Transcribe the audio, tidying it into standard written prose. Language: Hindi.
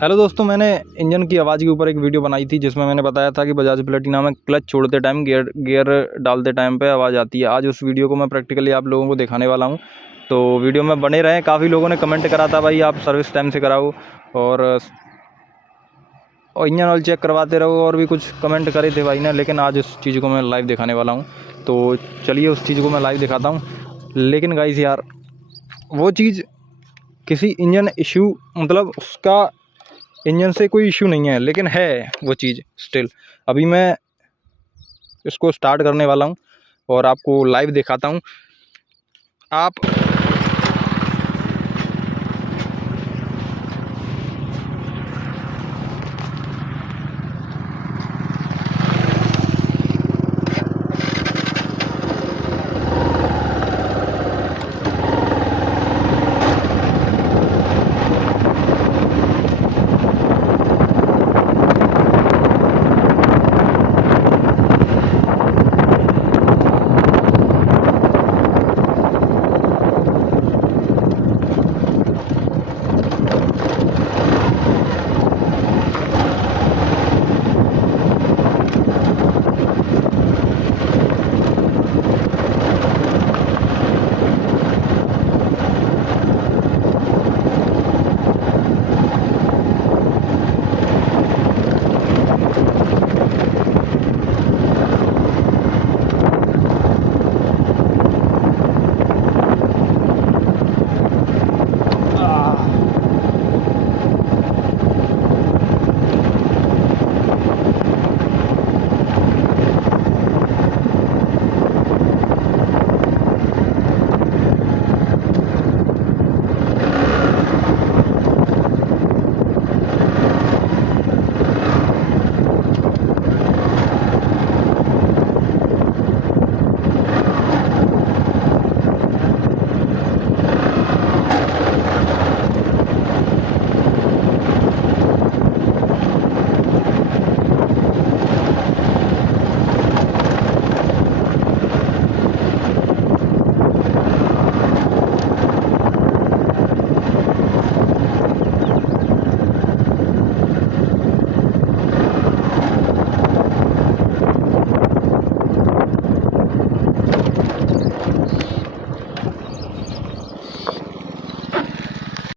हेलो दोस्तों, मैंने इंजन की आवाज़ के ऊपर एक वीडियो बनाई थी जिसमें मैंने बताया था कि बजाज प्लेटिना में क्लच छोड़ते टाइम गियर डालते टाइम पे आवाज़ आती है। आज उस वीडियो को मैं प्रैक्टिकली आप लोगों को दिखाने वाला हूं, तो वीडियो में बने रहें। काफ़ी लोगों ने कमेंट करा था भाई आप सर्विस टाइम से कराओ और इंजन ऑयल चेक करवाते रहो, और भी कुछ कमेंट करे थे भाई ने। लेकिन आज उस चीज़ को मैं लाइव दिखाने वाला हूँ, तो चलिए उस चीज़ को मैं लाइव दिखाता हूँ। लेकिन गाइस यार, वो चीज़ किसी इंजन इशू, मतलब उसका इंजन से कोई इशू नहीं है, लेकिन है वो चीज़ स्टिल। अभी मैं इसको स्टार्ट करने वाला हूँ और आपको लाइव दिखाता हूँ। आप